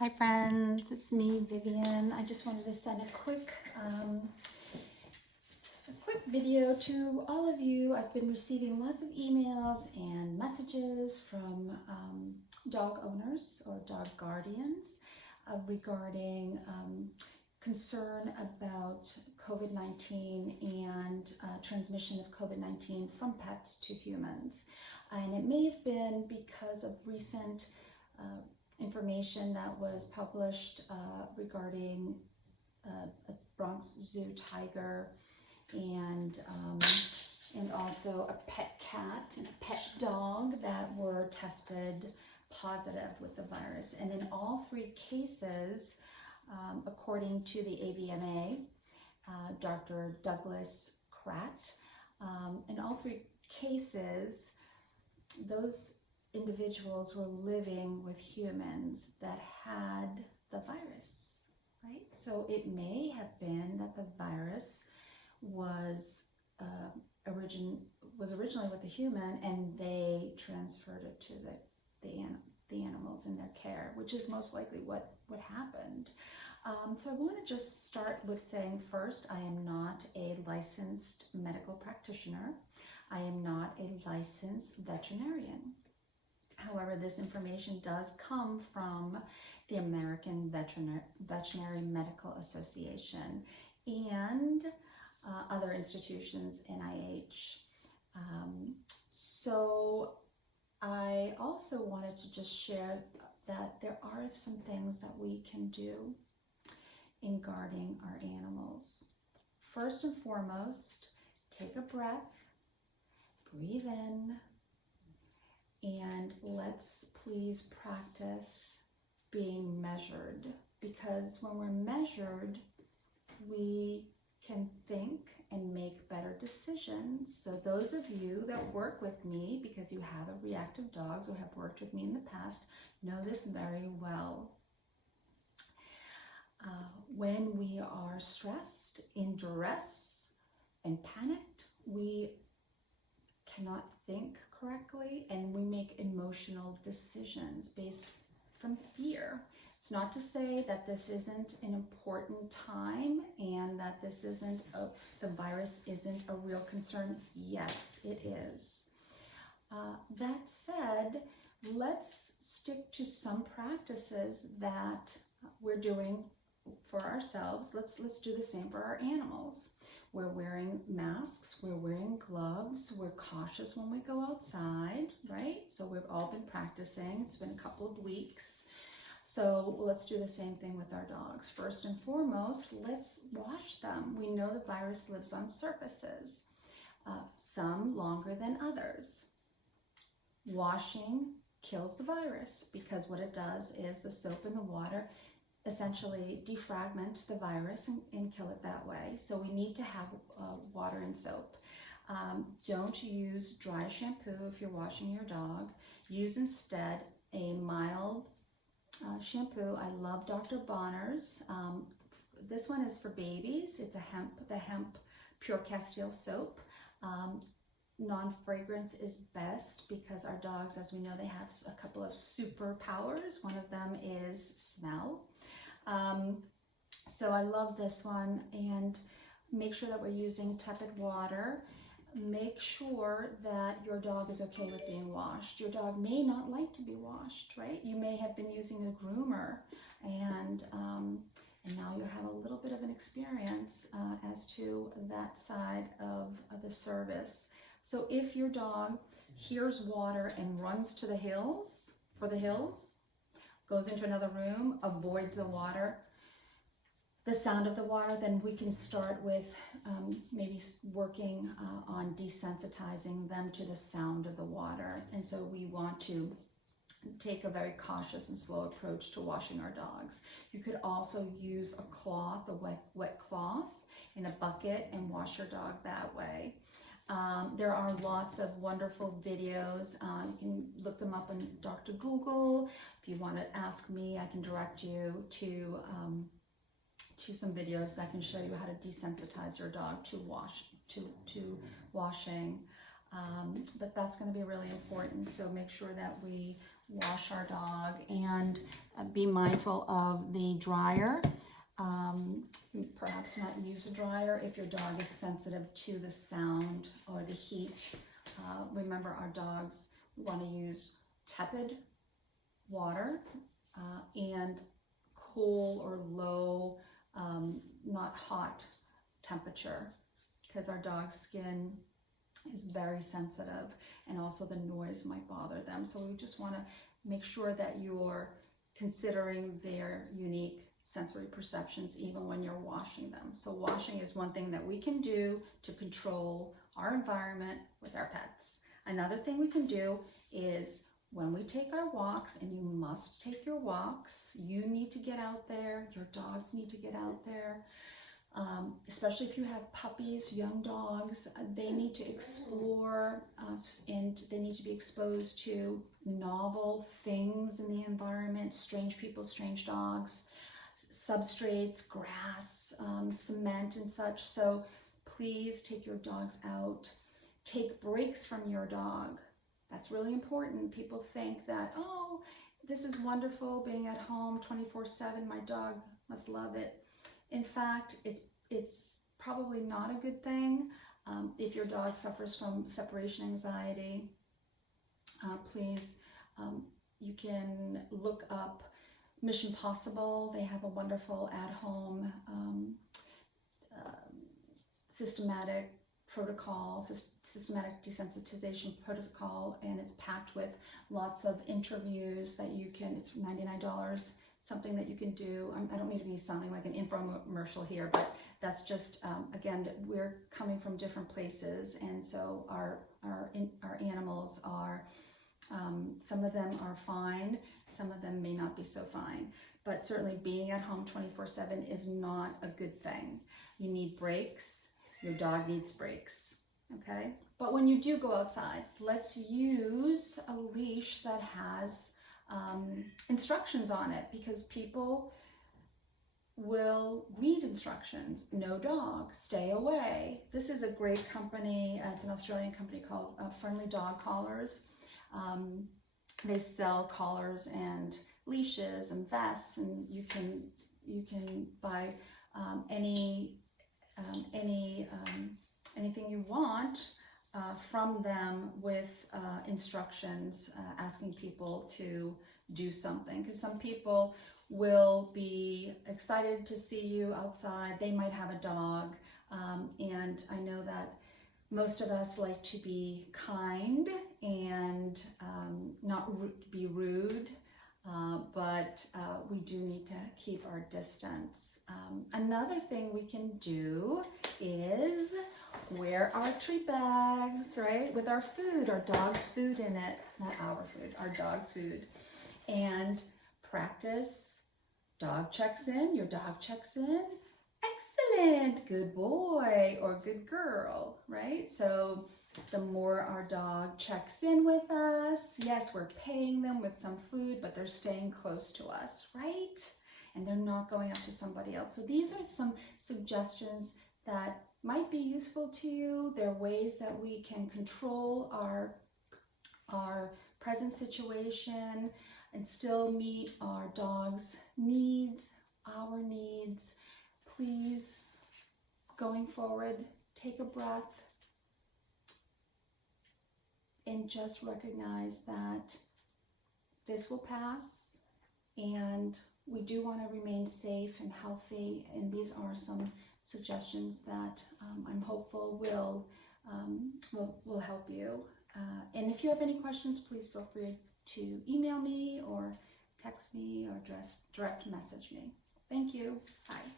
Hi friends, it's me, Vivian. I just wanted to send a quick video to all of you. I've been receiving lots of emails and messages from dog owners or dog guardians regarding concern about COVID-19 and transmission of COVID-19 from pets to humans. And it may have been because of recent information that was published regarding a Bronx Zoo tiger and also a pet cat and a pet dog that were tested positive with the virus. And in all three cases, according to the AVMA, Dr. Douglas Kratt, in all three cases, those individuals were living with humans that had the virus, right? So it may have been that the virus was originally with the human, and they transferred it to the animals in their care, which is most likely what happened. So I want to just start with saying first, I am not a licensed medical practitioner. I am not a licensed veterinarian. However, this information does come from the American Veterinary Medical Association and other institutions, NIH. So I also wanted to just share that there are some things that we can do in guarding our animals. First and foremost, take a breath, breathe in, and let's please practice being measured, because when we're measured, we can think and make better decisions. So those of you that work with me, because you have a reactive dogs or have worked with me in the past, know this very well. When we are stressed, in duress, and panicked, we cannot think correctly, and we make emotional decisions based from fear. It's not to say that this isn't an important time and that this isn't the virus isn't a real concern. Yes, it is. That said, let's stick to some practices that we're doing for ourselves. Let's do the same for our animals. We're wearing masks, we're wearing gloves, we're cautious when we go outside, right? So we've all been practicing. It's been a couple of weeks. So let's do the same thing with our dogs. First and foremost, let's wash them. We know the virus lives on surfaces, some longer than others. Washing kills the virus, because what it does is the soap and the water essentially defragment the virus and kill it that way. So we need to have water and soap. Don't use dry shampoo if you're washing your dog. Use instead a mild shampoo. I love Dr. Bonner's. This one is for babies. It's the hemp Pure Castile soap. Non-fragrance is best, because our dogs, as we know, they have a couple of superpowers. One of them is smell. So I love this one, and make sure that we're using tepid water. Make sure that your dog is okay with being washed. Your dog may not like to be washed, right? You may have been using a groomer, and now you have a little bit of an experience as to that side of the service. So if your dog hears water and runs to the hills, goes into another room, avoids the water, the sound of the water, then we can start with maybe working on desensitizing them to the sound of the water. And so we want to take a very cautious and slow approach to washing our dogs. You could also use a cloth, a wet cloth in a bucket, and wash your dog that way. There are lots of wonderful videos. You can look them up on Dr. Google. If you want to ask me, I can direct you to some videos that can show you how to desensitize your dog to washing. But that's going to be really important. So make sure that we wash our dog, and be mindful of the dryer. Perhaps not use a dryer if your dog is sensitive to the sound or the heat. Remember, our dogs want to use tepid water and cool or low, not hot temperature, because our dog's skin is very sensitive, and also the noise might bother them. So we just want to make sure that you're considering their unique sensory perceptions even when you're washing them. So washing is one thing that we can do to control our environment with our pets. Another thing we can do is when we take our walks, and you must take your walks, you need to get out there, your dogs need to get out there. Especially if you have puppies, young dogs, they need to explore and they need to be exposed to novel things in the environment, strange people, strange dogs, substrates, grass, cement and such. So please take your dogs out. Take breaks from your dog. That's really important. People think that, oh, this is wonderful being at home 24/7. My dog must love it. In fact, it's probably not a good thing. If your dog suffers from separation anxiety, please, you can look up Mission Possible. They have a wonderful at-home systematic protocol, systematic desensitization protocol, and it's packed with lots of interviews that you can, it's $99, something that you can do. I don't need to be sounding like an infomercial here, but that's just, again, that we're coming from different places, and so our animals are, some of them are fine, some of them may not be so fine, but certainly being at home 24/7 is not a good thing. You need breaks. Your dog needs breaks, okay? But when you do go outside, let's use a leash that has instructions on it, because people will read instructions. No dog, stay away. This is a great company. It's an Australian company called Friendly Dog Collars. They sell collars and leashes and vests, and you can buy anything you want from them with instructions asking people to do something, because some people will be excited to see you outside. They might have a dog, and I know that most of us like to be kind and not be rude, but we do need to keep our distance. Another thing we can do is wear our treat bags, right? With our food, our dog's food in it, not our food, our dog's food. And practice, dog checks in, your dog checks in, excellent, good boy or good girl, right? So the more our dog checks in with us, yes, we're paying them with some food, but they're staying close to us, right? And they're not going up to somebody else. So these are some suggestions that might be useful to you. They're ways that we can control our present situation and still meet our dog's needs, our needs. Please, going forward, take a breath and just recognize that this will pass, and we do want to remain safe and healthy, and these are some suggestions that I'm hopeful will help you. And if you have any questions, please feel free to email me or text me or direct message me. Thank you. Bye.